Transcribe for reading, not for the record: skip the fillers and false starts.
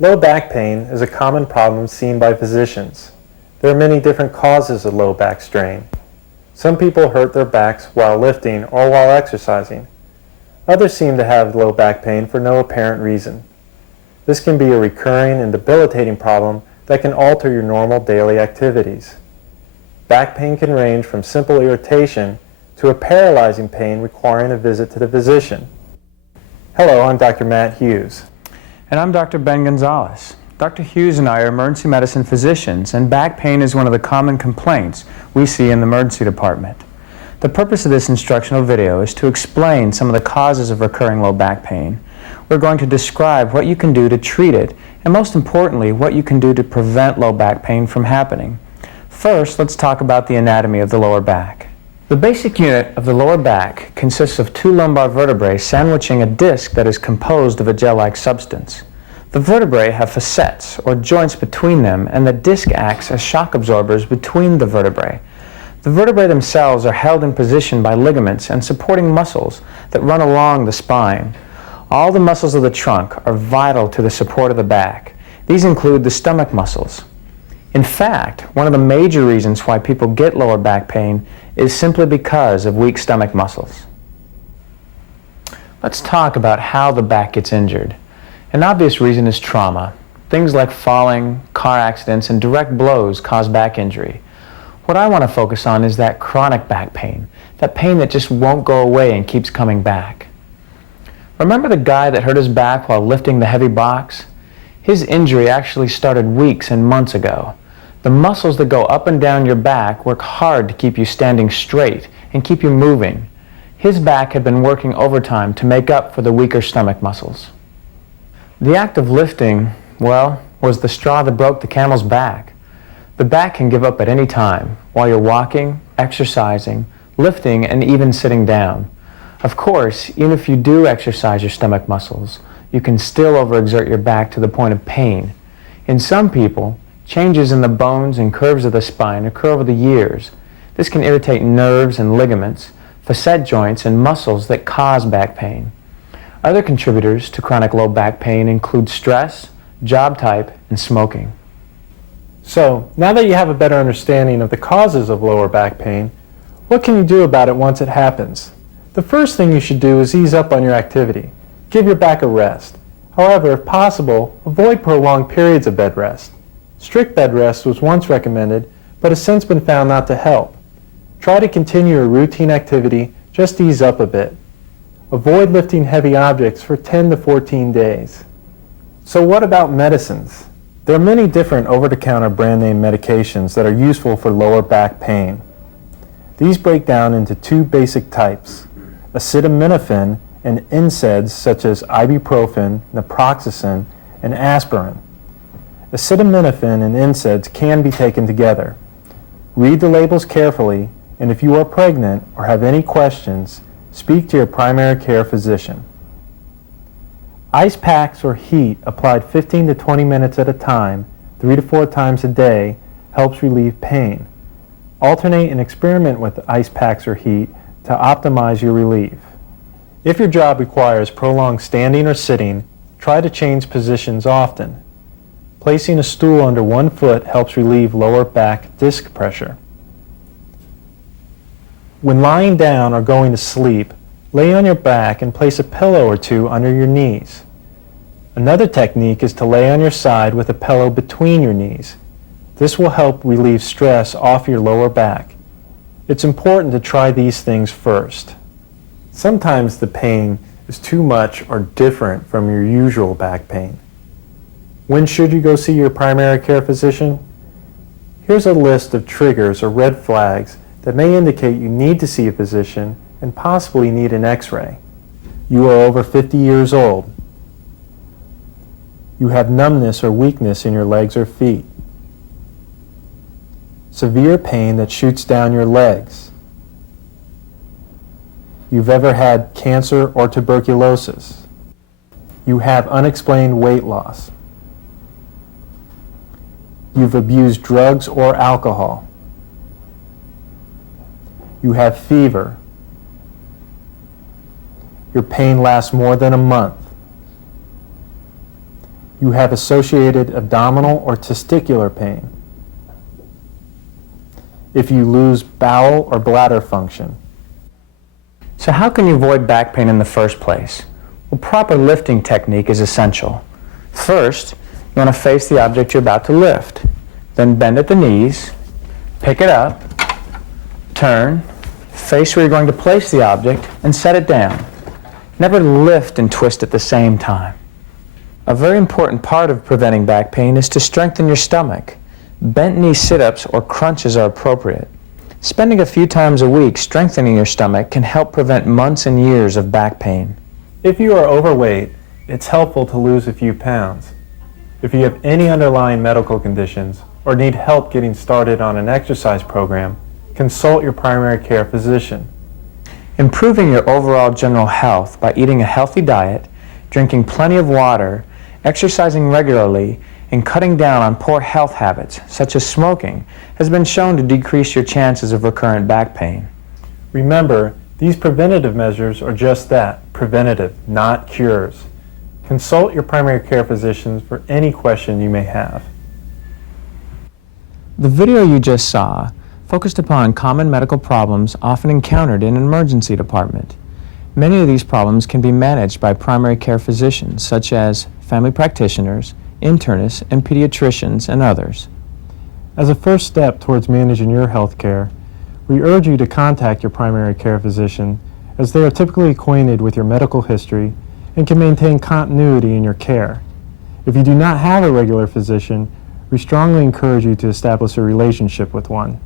Low back pain is a common problem seen by physicians. There are many different causes of low back strain. Some people hurt their backs while lifting or while exercising. Others seem to have low back pain for no apparent reason. This can be a recurring and debilitating problem that can alter your normal daily activities. Back pain can range from simple irritation to a paralyzing pain requiring a visit to the physician. Hello, I'm Dr. Matt Hughes. And I'm Dr. Ben Gonzalez. Dr. Hughes and I are emergency medicine physicians, and back pain is one of the common complaints we see in the emergency department. The purpose of this instructional video is to explain some of the causes of recurring low back pain. We're going to describe what you can do to treat it, and most importantly, what you can do to prevent low back pain from happening. First, let's talk about the anatomy of the lower back. The basic unit of the lower back consists of two lumbar vertebrae sandwiching a disc that is composed of a gel-like substance. The vertebrae have facets, or joints between them, and the disc acts as shock absorbers between the vertebrae. The vertebrae themselves are held in position by ligaments and supporting muscles that run along the spine. All the muscles of the trunk are vital to the support of the back. These include the stomach muscles. In fact, one of the major reasons why people get lower back pain is simply because of weak stomach muscles. Let's talk about how the back gets injured. An obvious reason is trauma. Things like falling, car accidents, and direct blows cause back injury. What I want to focus on is that chronic back pain, that pain that just won't go away and keeps coming back. Remember the guy that hurt his back while lifting the heavy box? His injury actually started weeks and months ago. The muscles that go up and down your back work hard to keep you standing straight and keep you moving. His back had been working overtime to make up for the weaker stomach muscles. The act of lifting, well, was the straw that broke the camel's back. The back can give up at any time, while you're walking, exercising, lifting, and even sitting down. Of course, even if you do exercise your stomach muscles, you can still overexert your back to the point of pain. In some people, changes in the bones and curves of the spine occur over the years. This can irritate nerves and ligaments, facet joints, and muscles that cause back pain. Other contributors to chronic low back pain include stress, job type, and smoking. So, now that you have a better understanding of the causes of lower back pain, what can you do about it once it happens? The first thing you should do is ease up on your activity. Give your back a rest. However, if possible, avoid prolonged periods of bed rest. Strict bed rest was once recommended, but has since been found not to help. Try to continue your routine activity, just ease up a bit. Avoid lifting heavy objects for 10 to 14 days. So what about medicines? There are many different over-the-counter brand name medications that are useful for lower back pain. These break down into two basic types: acetaminophen and NSAIDs such as ibuprofen, naproxen, and aspirin. Acetaminophen and NSAIDs can be taken together. Read the labels carefully, and if you are pregnant or have any questions, speak to your primary care physician. Ice packs or heat applied 15 to 20 minutes at a time, 3 to 4 times a day, helps relieve pain. Alternate and experiment with ice packs or heat to optimize your relief. If your job requires prolonged standing or sitting, try to change positions often. Placing a stool under one foot helps relieve lower back disc pressure. When lying down or going to sleep, lay on your back and place a pillow or two under your knees. Another technique is to lay on your side with a pillow between your knees. This will help relieve stress off your lower back. It's important to try these things first. Sometimes the pain is too much or different from your usual back pain. When should you go see your primary care physician? Here's a list of triggers or red flags that may indicate you need to see a physician and possibly need an x-ray. You are over 50 years old. You have numbness or weakness in your legs or feet. Severe pain that shoots down your legs. You've ever had cancer or tuberculosis. You have unexplained weight loss. You've abused drugs or alcohol. You have fever. Your pain lasts more than a month. You have associated abdominal or testicular pain. If you lose bowel or bladder function. So how can you avoid back pain in the first place? Well, proper lifting technique is essential. First, you want to face the object you're about to lift. Then bend at the knees, pick it up, turn, face where you're going to place the object, and set it down. Never lift and twist at the same time. A very important part of preventing back pain is to strengthen your stomach. Bent knee sit-ups or crunches are appropriate. Spending a few times a week strengthening your stomach can help prevent months and years of back pain. If you are overweight, it's helpful to lose a few pounds. If you have any underlying medical conditions or need help getting started on an exercise program, consult your primary care physician. Improving your overall general health by eating a healthy diet, drinking plenty of water, exercising regularly, and cutting down on poor health habits, such as smoking, has been shown to decrease your chances of recurrent back pain. Remember, these preventative measures are just that, preventative, not cures. Consult your primary care physicians for any question you may have. The video you just saw focused upon common medical problems often encountered in an emergency department. Many of these problems can be managed by primary care physicians, such as family practitioners, internists, and pediatricians, and others. As a first step towards managing your health care, we urge you to contact your primary care physician, as they are typically acquainted with your medical history and can maintain continuity in your care. If you do not have a regular physician, we strongly encourage you to establish a relationship with one.